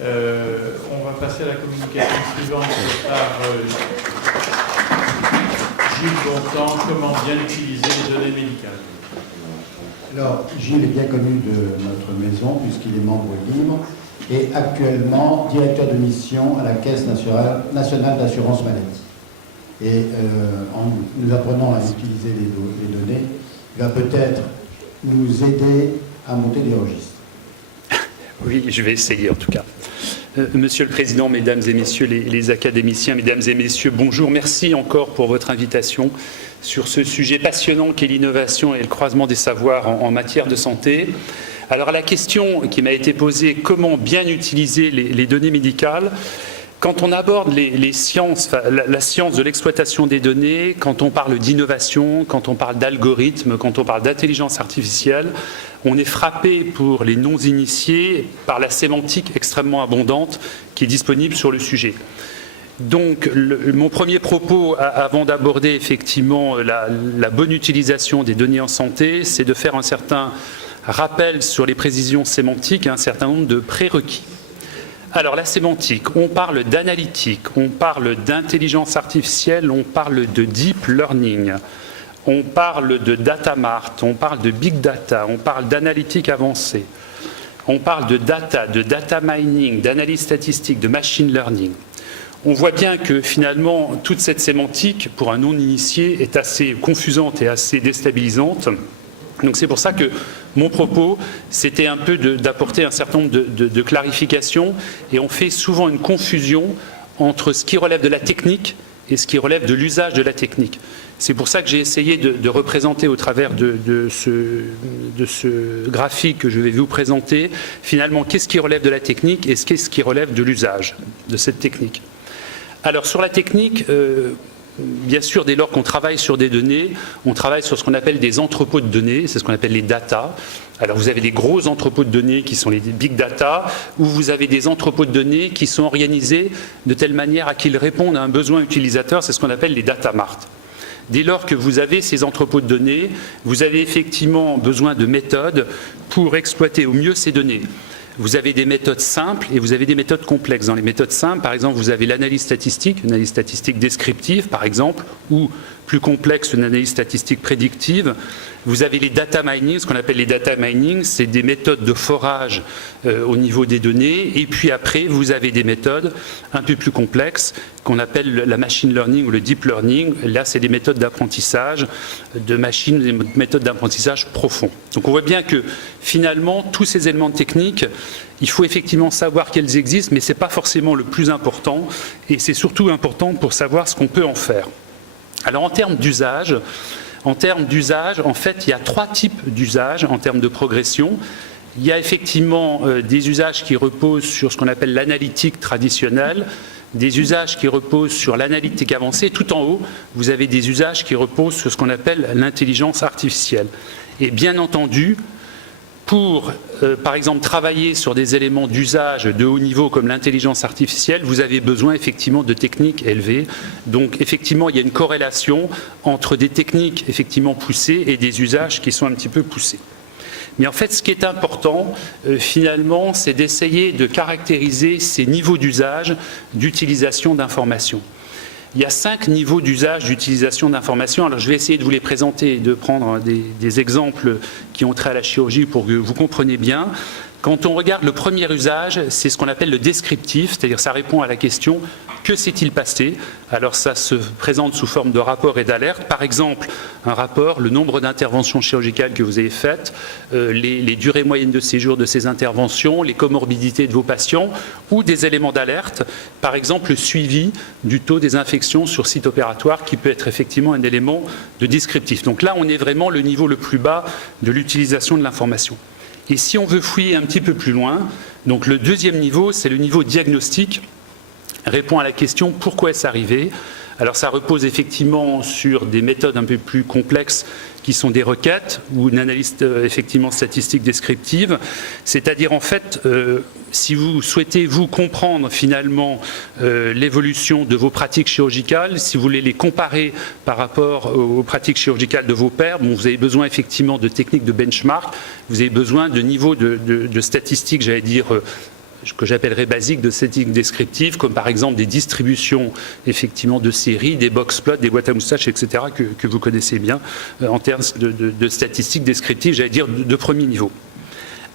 On va passer à la communication suivante par Gilles Bontemps. Comment bien utiliser les données médicales? Alors, Gilles est bien connu de notre maison puisqu'il est membre libre et actuellement directeur de mission à la Caisse nationale d'assurance maladie. Et en nous apprenant à utiliser les données, il va peut-être nous aider à monter des registres. Oui, je vais essayer en tout cas. Monsieur le Président, Mesdames et Messieurs les académiciens, Mesdames et Messieurs, bonjour. Merci encore pour votre invitation sur ce sujet passionnant qu'est l'innovation et le croisement des savoirs en matière de santé. Alors la question qui m'a été posée, comment bien utiliser les données médicales? Quand on aborde les sciences, la science de l'exploitation des données, quand on parle d'innovation, quand on parle d'algorithmes, quand on parle d'intelligence artificielle, on est frappé pour les non-initiés par la sémantique extrêmement abondante qui est disponible sur le sujet. Donc, mon premier propos, avant d'aborder effectivement la bonne utilisation des données en santé, c'est de faire un certain rappel sur les précisions sémantiques et un certain nombre de prérequis. Alors, la sémantique, on parle d'analytique, on parle d'intelligence artificielle, on parle de deep learning, on parle de data mart, on parle de big data, on parle d'analytique avancée, on parle de data mining, d'analyse statistique, de machine learning. On voit bien que finalement, toute cette sémantique, pour un non-initié, est assez confusante et assez déstabilisante. Donc c'est pour ça que mon propos, c'était un peu d'apporter un certain nombre de clarifications, et on fait souvent une confusion entre ce qui relève de la technique et ce qui relève de l'usage de la technique. C'est pour ça que j'ai essayé de représenter au travers de ce graphique que je vais vous présenter, finalement, qu'est-ce qui relève de la technique et qu'est-ce qui relève de l'usage de cette technique. Alors sur la technique, bien sûr, dès lors qu'on travaille sur des données, on travaille sur ce qu'on appelle des entrepôts de données, c'est ce qu'on appelle les data. Alors vous avez des gros entrepôts de données qui sont les big data, ou vous avez des entrepôts de données qui sont organisés de telle manière à qu'ils répondent à un besoin utilisateur, c'est ce qu'on appelle les data mart. Dès lors que vous avez ces entrepôts de données, vous avez effectivement besoin de méthodes pour exploiter au mieux ces données. Vous avez des méthodes simples et vous avez des méthodes complexes. Dans les méthodes simples, par exemple, vous avez l'analyse statistique, une analyse statistique descriptive, par exemple, ou plus complexe, une analyse statistique prédictive. Vous avez les data mining, ce qu'on appelle les data mining, c'est des méthodes de forage au niveau des données. Et puis après, vous avez des méthodes un peu plus complexes qu'on appelle la machine learning ou le deep learning. Là, c'est des méthodes d'apprentissage de machines, des méthodes d'apprentissage profond. Donc on voit bien que finalement, tous ces éléments techniques, il faut effectivement savoir qu'elles existent, mais ce n'est pas forcément le plus important. Et c'est surtout important pour savoir ce qu'on peut en faire. Alors en termes d'usage, en fait, il y a trois types d'usages en termes de progression. Il y a effectivement des usages qui reposent sur ce qu'on appelle l'analytique traditionnelle, des usages qui reposent sur l'analytique avancée. Tout en haut, vous avez des usages qui reposent sur ce qu'on appelle l'intelligence artificielle. Et bien entendu, pour, par exemple, travailler sur des éléments d'usage de haut niveau comme l'intelligence artificielle, vous avez besoin effectivement de techniques élevées. Donc, effectivement, il y a une corrélation entre des techniques effectivement poussées et des usages qui sont un petit peu poussés. Mais en fait, ce qui est important, finalement, c'est d'essayer de caractériser ces niveaux d'usage, d'utilisation d'informations. Il y a 5 niveaux d'usage d'utilisation d'informations. Alors je vais essayer de vous les présenter et de prendre des exemples qui ont trait à la chirurgie pour que vous compreniez bien. Quand on regarde le premier usage, c'est ce qu'on appelle le descriptif, c'est-à-dire ça répond à la question « que s'est-il passé ?» Alors ça se présente sous forme de rapport et d'alerte. Par exemple, un rapport, le nombre d'interventions chirurgicales que vous avez faites, les durées moyennes de séjour de ces interventions, les comorbidités de vos patients ou des éléments d'alerte. Par exemple, le suivi du taux des infections sur site opératoire qui peut être effectivement un élément de descriptif. Donc là, on est vraiment le niveau le plus bas de l'utilisation de l'information. Et si on veut fouiller un petit peu plus loin, donc le deuxième niveau, c'est le niveau diagnostic, répond à la question « pourquoi est-ce arrivé ?» Alors ça repose effectivement sur des méthodes un peu plus complexes qui sont des requêtes ou une analyse effectivement statistique descriptive. C'est-à-dire en fait, si vous souhaitez vous comprendre finalement l'évolution de vos pratiques chirurgicales, si vous voulez les comparer par rapport aux pratiques chirurgicales de vos pairs, bon, vous avez besoin effectivement de techniques de benchmark, vous avez besoin de niveaux de statistiques, j'allais dire, que j'appellerais basiques de statistiques descriptives, comme par exemple des distributions effectivement de séries, des box-plots, des boîtes à moustaches, etc., que vous connaissez bien en termes de statistiques descriptives, j'allais dire de premier niveau.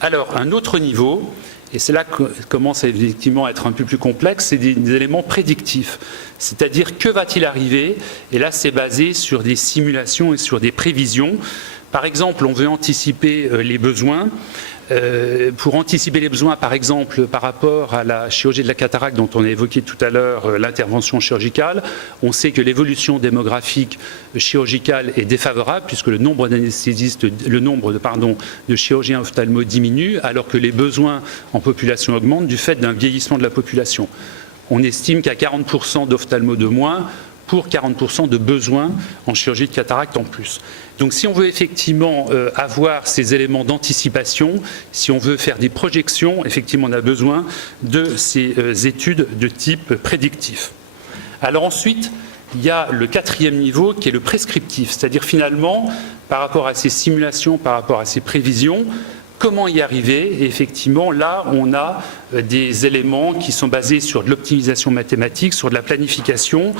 Alors, un autre niveau, et c'est là que commence effectivement à être un peu plus complexe, c'est des éléments prédictifs. C'est-à-dire, que va-t-il arriver? Et là, c'est basé sur des simulations et sur des prévisions. Par exemple, on veut anticiper les besoins. Pour anticiper les besoins, par exemple, par rapport à la chirurgie de la cataracte dont on a évoqué tout à l'heure l'intervention chirurgicale, on sait que l'évolution démographique chirurgicale est défavorable puisque le nombre d'anesthésistes, de chirurgiens ophtalmo diminue alors que les besoins en population augmentent du fait d'un vieillissement de la population. On estime qu'à 40% d'ophtalmo de moins pour 40% de besoins en chirurgie de cataracte en plus. Donc si on veut effectivement avoir ces éléments d'anticipation, si on veut faire des projections, effectivement on a besoin de ces études de type prédictif. Alors ensuite, il y a le quatrième niveau qui est le prescriptif, c'est-à-dire finalement par rapport à ces simulations, par rapport à ces prévisions, comment y arriver? Et effectivement, là, on a des éléments qui sont basés sur de l'optimisation mathématique, sur de la planification.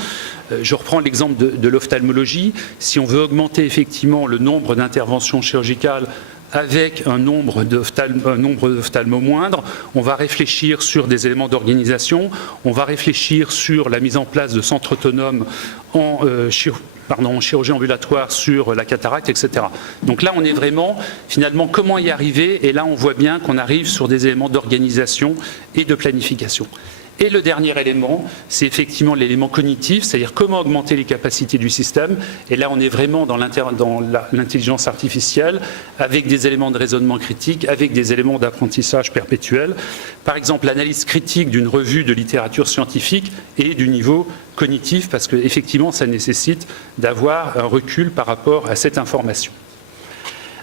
Je reprends l'exemple de l'ophtalmologie. Si on veut augmenter effectivement le nombre d'interventions chirurgicales avec un nombre d'ophtalmos moindre, on va réfléchir sur des éléments d'organisation, on va réfléchir sur la mise en place de centres autonomes en chirurgie ambulatoire sur la cataracte, etc. Donc là, on est vraiment, finalement, comment y arriver? Et là, on voit bien qu'on arrive sur des éléments d'organisation et de planification. Et le dernier élément, c'est effectivement l'élément cognitif, c'est-à-dire comment augmenter les capacités du système. Et là, on est vraiment dans l'intelligence artificielle, avec des éléments de raisonnement critique, avec des éléments d'apprentissage perpétuel. Par exemple, l'analyse critique d'une revue de littérature scientifique et du niveau cognitif, parce qu'effectivement, ça nécessite d'avoir un recul par rapport à cette information.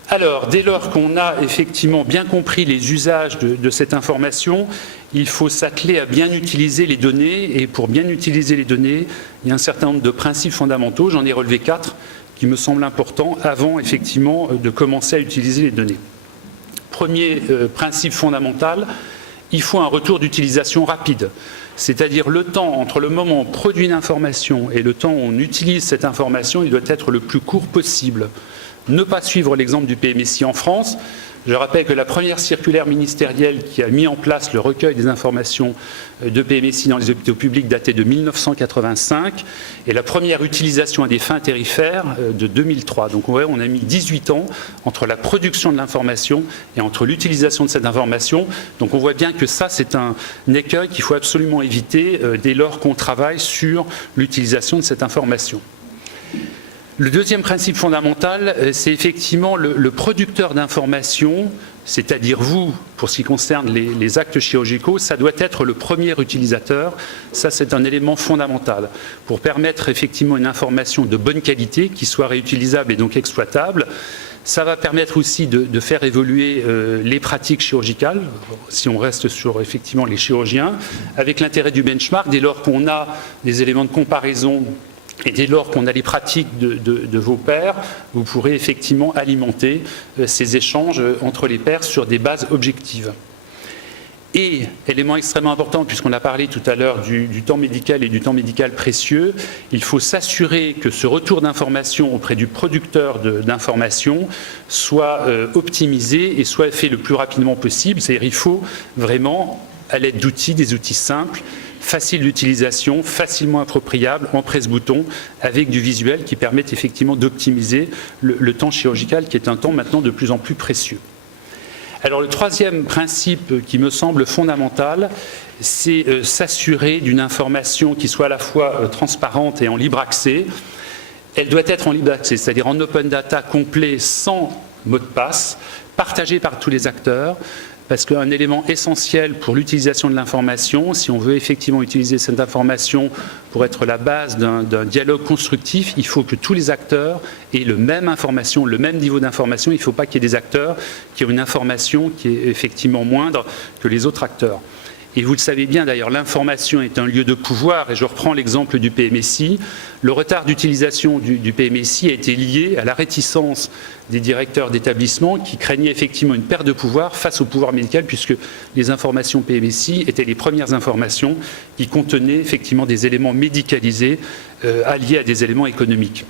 Alors, dès lors qu'on a effectivement bien compris les usages de cette information, il faut s'atteler à bien utiliser les données. Et pour bien utiliser les données, il y a un certain nombre de principes fondamentaux. J'en ai relevé 4 qui me semblent importants avant effectivement de commencer à utiliser les données. Premier principe fondamental, il faut un retour d'utilisation rapide. C'est-à-dire le temps entre le moment où on produit une information et le temps où on utilise cette information, il doit être le plus court possible. Ne pas suivre l'exemple du PMSI en France. Je rappelle que la première circulaire ministérielle qui a mis en place le recueil des informations de PMSI dans les hôpitaux publics datait de 1985 et la première utilisation à des fins tarifaires de 2003. Donc on a mis 18 ans entre la production de l'information et entre l'utilisation de cette information. Donc on voit bien que ça, c'est un écueil qu'il faut absolument éviter dès lors qu'on travaille sur l'utilisation de cette information. Le deuxième principe fondamental, c'est effectivement le producteur d'informations, c'est-à-dire vous, pour ce qui concerne les actes chirurgicaux, ça doit être le premier utilisateur. Ça, c'est un élément fondamental pour permettre effectivement une information de bonne qualité qui soit réutilisable et donc exploitable. Ça va permettre aussi de faire évoluer les pratiques chirurgicales, si on reste sur effectivement les chirurgiens, avec l'intérêt du benchmark, dès lors qu'on a des éléments de comparaison. Et dès lors qu'on a les pratiques de vos pairs, vous pourrez effectivement alimenter ces échanges entre les pairs sur des bases objectives. Et, élément extrêmement important, puisqu'on a parlé tout à l'heure du temps médical et du temps médical précieux, il faut s'assurer que ce retour d'information auprès du producteur d'information soit optimisé et soit fait le plus rapidement possible. C'est-à-dire qu'il faut vraiment, à l'aide d'outils, des outils simples, facile d'utilisation, facilement appropriable, en presse-bouton, avec du visuel qui permettent effectivement d'optimiser le temps chirurgical, qui est un temps maintenant de plus en plus précieux. Alors le troisième principe qui me semble fondamental, c'est s'assurer d'une information qui soit à la fois transparente et en libre accès. Elle doit être en libre accès, c'est-à-dire en open data complet, sans mot de passe, partagé par tous les acteurs. Parce qu'un élément essentiel pour l'utilisation de l'information, si on veut effectivement utiliser cette information pour être la base d'un dialogue constructif, il faut que tous les acteurs aient le même information, le même niveau d'information. Il ne faut pas qu'il y ait des acteurs qui ont une information qui est effectivement moindre que les autres acteurs. Et vous le savez bien d'ailleurs, l'information est un lieu de pouvoir, et je reprends l'exemple du PMSI. Le retard d'utilisation du PMSI a été lié à la réticence des directeurs d'établissement qui craignaient effectivement une perte de pouvoir face au pouvoir médical, puisque les informations PMSI étaient les premières informations qui contenaient effectivement des éléments médicalisés alliés à des éléments économiques,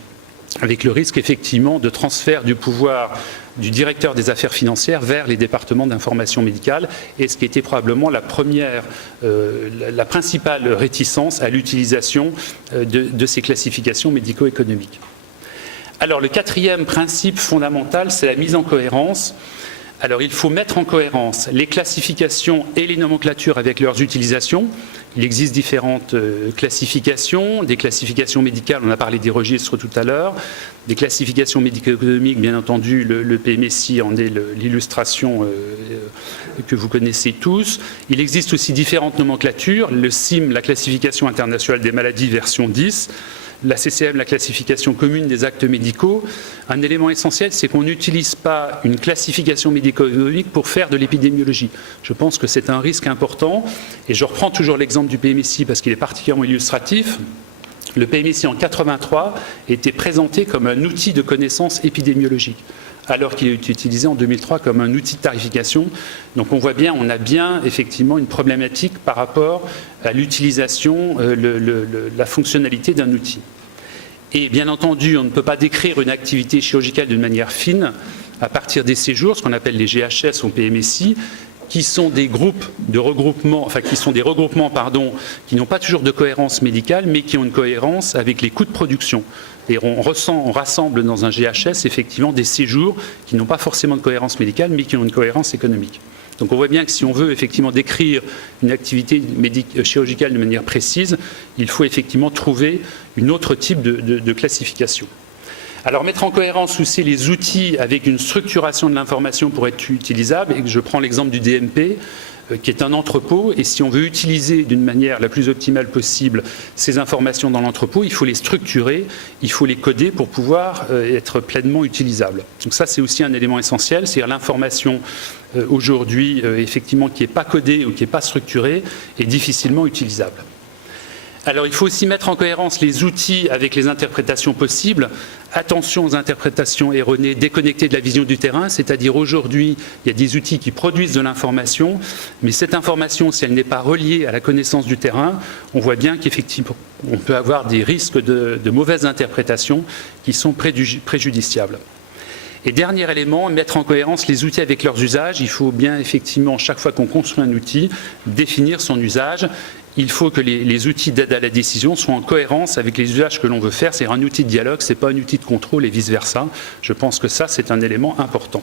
avec le risque effectivement de transfert du pouvoir du directeur des affaires financières vers les départements d'information médicale, et ce qui était probablement la principale réticence à l'utilisation de ces classifications médico-économiques. Alors le quatrième principe fondamental, c'est la mise en cohérence. Alors il faut mettre en cohérence les classifications et les nomenclatures avec leurs utilisations. Il existe différentes classifications, des classifications médicales, on a parlé des registres tout à l'heure, des classifications médico-économiques, bien entendu, le PMSI en est l'illustration que vous connaissez tous. Il existe aussi différentes nomenclatures, le CIM, la classification internationale des maladies, version 10, la CCM, la classification commune des actes médicaux. Un élément essentiel, c'est qu'on n'utilise pas une classification médico-économique pour faire de l'épidémiologie. Je pense que c'est un risque important, et je reprends toujours l'exemple du PMSI parce qu'il est particulièrement illustratif. Le PMSI en 1983 était présenté comme un outil de connaissance épidémiologique, alors qu'il est utilisé en 2003 comme un outil de tarification. Donc on voit bien, on a bien effectivement une problématique par rapport à l'utilisation, la fonctionnalité d'un outil. Et bien entendu, on ne peut pas décrire une activité chirurgicale d'une manière fine à partir des séjours, ce qu'on appelle les GHS ou PMSI, qui sont des groupes de regroupement, enfin qui sont des regroupements, qui n'ont pas toujours de cohérence médicale, mais qui ont une cohérence avec les coûts de production. Et on rassemble dans un GHS effectivement des séjours qui n'ont pas forcément de cohérence médicale, mais qui ont une cohérence économique. Donc on voit bien que si on veut effectivement décrire une activité chirurgicale de manière précise, il faut effectivement trouver un autre type de classification. Alors mettre en cohérence aussi les outils avec une structuration de l'information pour être utilisable, et je prends l'exemple du DMP, qui est un entrepôt, et si on veut utiliser d'une manière la plus optimale possible ces informations dans l'entrepôt, il faut les structurer, il faut les coder pour pouvoir être pleinement utilisables. Donc ça, c'est aussi un élément essentiel, c'est-à-dire l'information aujourd'hui, effectivement, qui n'est pas codée ou qui n'est pas structurée, est difficilement utilisable. Alors, il faut aussi mettre en cohérence les outils avec les interprétations possibles. Attention aux interprétations erronées, déconnectées de la vision du terrain, c'est-à-dire aujourd'hui, il y a des outils qui produisent de l'information, mais cette information, si elle n'est pas reliée à la connaissance du terrain, on voit bien qu'effectivement, on peut avoir des risques de mauvaises interprétations qui sont préjudiciables. Et dernier élément, mettre en cohérence les outils avec leurs usages. Il faut bien, effectivement, chaque fois qu'on construit un outil, définir son usage. Il faut que les outils d'aide à la décision soient en cohérence avec les usages que l'on veut faire. C'est un outil de dialogue, ce n'est pas un outil de contrôle et vice-versa. Je pense que ça, c'est un élément important.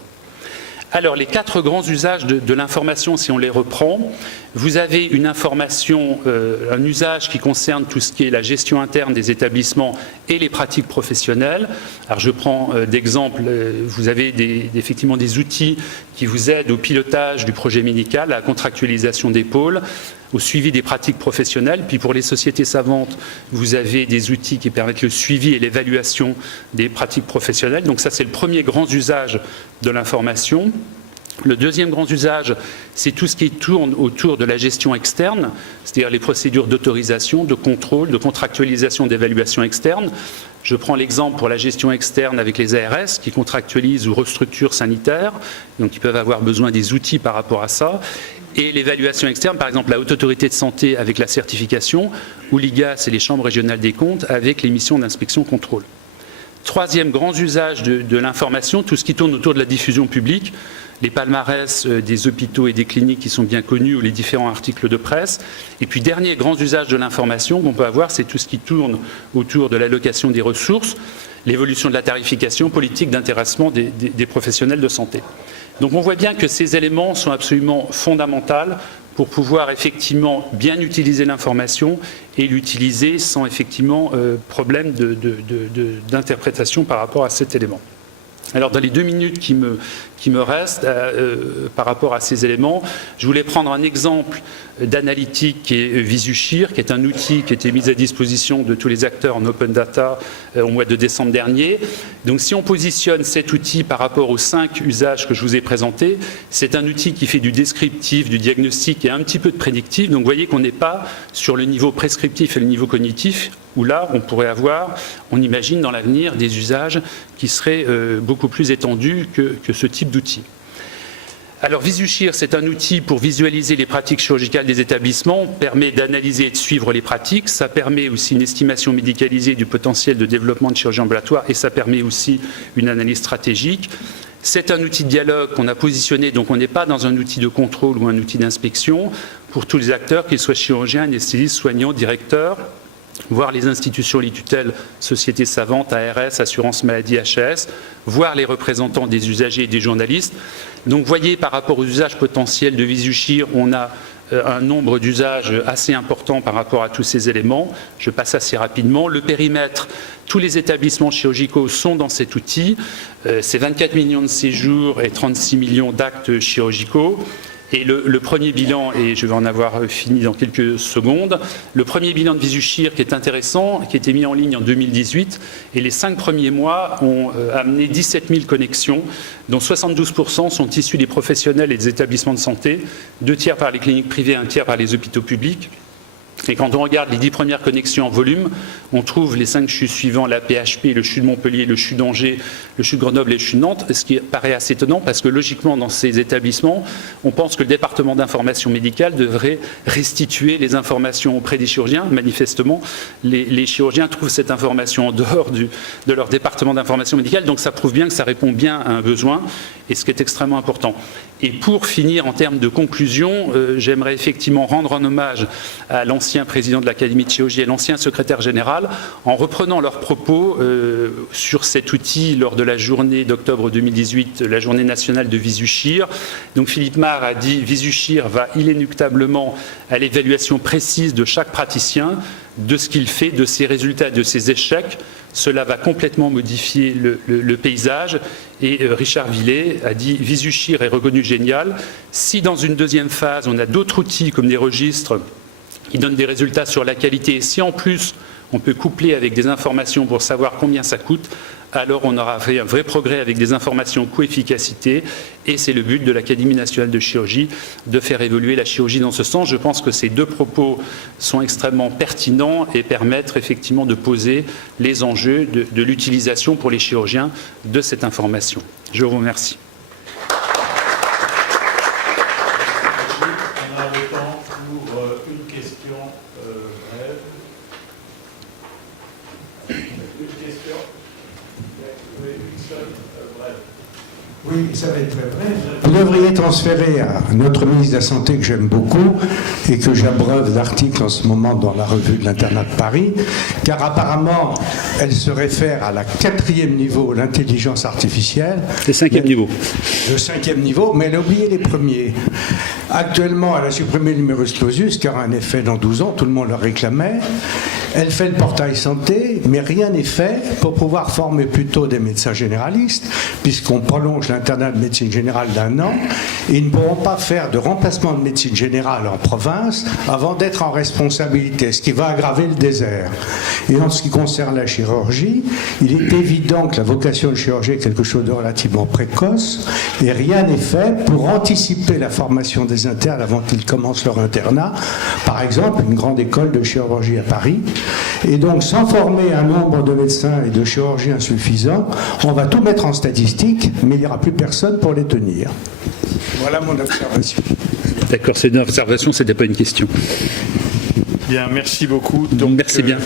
Alors, les 4 grands usages de l'information, si on les reprend, vous avez une information, un usage qui concerne tout ce qui est la gestion interne des établissements et les pratiques professionnelles. Alors, je prends d'exemple, vous avez effectivement des outils qui vous aident au pilotage du projet médical, à la contractualisation des pôles, au suivi des pratiques professionnelles. Puis pour les sociétés savantes, vous avez des outils qui permettent le suivi et l'évaluation des pratiques professionnelles. Donc ça, c'est le premier grand usage de l'information. Le deuxième grand usage, c'est tout ce qui tourne autour de la gestion externe, c'est-à-dire les procédures d'autorisation, de contrôle, de contractualisation d'évaluation externe. Je prends l'exemple pour la gestion externe avec les ARS qui contractualisent ou restructurent sanitaires, donc ils peuvent avoir besoin des outils par rapport à ça. Et l'évaluation externe, par exemple la Haute Autorité de Santé avec la certification, ou l'IGAS et les chambres régionales des comptes avec les missions d'inspection-contrôle. Troisième grand usage de l'information, tout ce qui tourne autour de la diffusion publique, les palmarès des hôpitaux et des cliniques qui sont bien connus ou les différents articles de presse. Et puis dernier grand usage de l'information qu'on peut avoir, c'est tout ce qui tourne autour de l'allocation des ressources, l'évolution de la tarification, politique d'intéressement des professionnels de santé. Donc on voit bien que ces éléments sont absolument fondamentaux pour pouvoir effectivement bien utiliser l'information et l'utiliser sans effectivement problème d'interprétation par rapport à cet élément. Alors, dans les 2 minutes qui me restent, par rapport à ces éléments, je voulais prendre un exemple d'analytique qui est VisuShear, qui est un outil qui a été mis à disposition de tous les acteurs en open data au mois de décembre dernier. Donc, si on positionne cet outil par rapport aux 5 usages que je vous ai présentés, c'est un outil qui fait du descriptif, du diagnostic et un petit peu de prédictif. Donc, vous voyez qu'on n'est pas sur le niveau prescriptif et le niveau cognitif, où là, on pourrait avoir, on imagine dans l'avenir, des usages qui seraient beaucoup plus étendus que ce type d'outil. Alors, VisuShear, c'est un outil pour visualiser les pratiques chirurgicales des établissements, permet d'analyser et de suivre les pratiques. Ça permet aussi une estimation médicalisée du potentiel de développement de chirurgie ambulatoire et ça permet aussi une analyse stratégique. C'est un outil de dialogue qu'on a positionné, donc on n'est pas dans un outil de contrôle ou un outil d'inspection, pour tous les acteurs, qu'ils soient chirurgiens, anesthésistes, soignants, directeurs, voire les institutions, les tutelles, sociétés savantes, ARS, assurance maladie, HAS, voire les représentants des usagers et des journalistes. Donc, vous voyez, par rapport aux usages potentiels de VisuShear, on a un nombre d'usages assez important par rapport à tous ces éléments. Je passe assez rapidement. Le périmètre, tous les établissements chirurgicaux sont dans cet outil. C'est 24 millions de séjours et 36 millions d'actes chirurgicaux. Et le premier bilan, et je vais en avoir fini dans quelques secondes, le premier bilan de VisuShear qui est intéressant, qui a été mis en ligne en 2018, et les 5 premiers mois ont amené 17 000 connexions, dont 72% sont issus des professionnels et des établissements de santé, 2 tiers par les cliniques privées, 1 tiers par les hôpitaux publics. Et quand on regarde les 10 premières connexions en volume, on trouve les 5 CHU suivants, la PHP, le CHU de Montpellier, le CHU d'Angers, le CHU de Grenoble et le CHU de Nantes, ce qui paraît assez étonnant parce que logiquement dans ces établissements, on pense que le département d'information médicale devrait restituer les informations auprès des chirurgiens. Manifestement, les chirurgiens trouvent cette information en dehors de leur département d'information médicale, donc ça prouve bien que ça répond bien à un besoin, et ce qui est extrêmement important. Et pour finir, en termes de conclusion, j'aimerais effectivement rendre un hommage à l'ancien président de l'Académie de chirurgie et l'ancien secrétaire général, en reprenant leurs propos sur cet outil lors de la journée d'octobre 2018, la journée nationale de VisuShear. Donc Philippe Marre a dit « VisuShear va inéluctablement à l'évaluation précise de chaque praticien, de ce qu'il fait, de ses résultats, de ses échecs. Cela va complètement modifier le paysage. » Et Richard Villet a dit « VisuShear est reconnu génial. Si dans une deuxième phase, on a d'autres outils comme des registres qui donnent des résultats sur la qualité, et si en plus on peut coupler avec des informations pour savoir combien ça coûte, alors on aura fait un vrai progrès avec des informations coût-efficacité, et c'est le but de l'Académie nationale de chirurgie, de faire évoluer la chirurgie dans ce sens. Je pense que ces 2 propos sont extrêmement pertinents et permettent effectivement de poser les enjeux de l'utilisation pour les chirurgiens de cette information. Je vous remercie. On a le temps pour une question brève. Une question. Oui, une seule brève. Oui, ça va être très bref. Vous devriez transférer à notre ministre de la Santé, que j'aime beaucoup, et que j'abreuve d'articles en ce moment dans la revue de l'Internat de Paris, car apparemment, elle se réfère à la 4e niveau, l'intelligence artificielle. Le 5e niveau. Le 5e niveau, mais elle a oublié les premiers. Actuellement, elle a supprimé le numerus clausus, qui aura un effet dans 12 ans, tout le monde le réclamait. Elle fait le portail santé, mais rien n'est fait pour pouvoir former plutôt des médecins généralistes, puisqu'on prolonge l'internat de médecine générale d'1 an, et ils ne pourront pas faire de remplacement de médecine générale en province avant d'être en responsabilité, ce qui va aggraver le désert. Et en ce qui concerne la chirurgie, il est évident que la vocation de chirurgie est quelque chose de relativement précoce, et rien n'est fait pour anticiper la formation des internes avant qu'ils commencent leur internat. Par exemple, une grande école de chirurgie à Paris. Et donc, sans former un nombre de médecins et de chirurgiens suffisant, on va tout mettre en statistique, mais il n'y aura plus personne pour les tenir. Voilà mon observation. D'accord, c'est une observation, ce n'était pas une question. Bien, merci beaucoup. Donc, merci bien.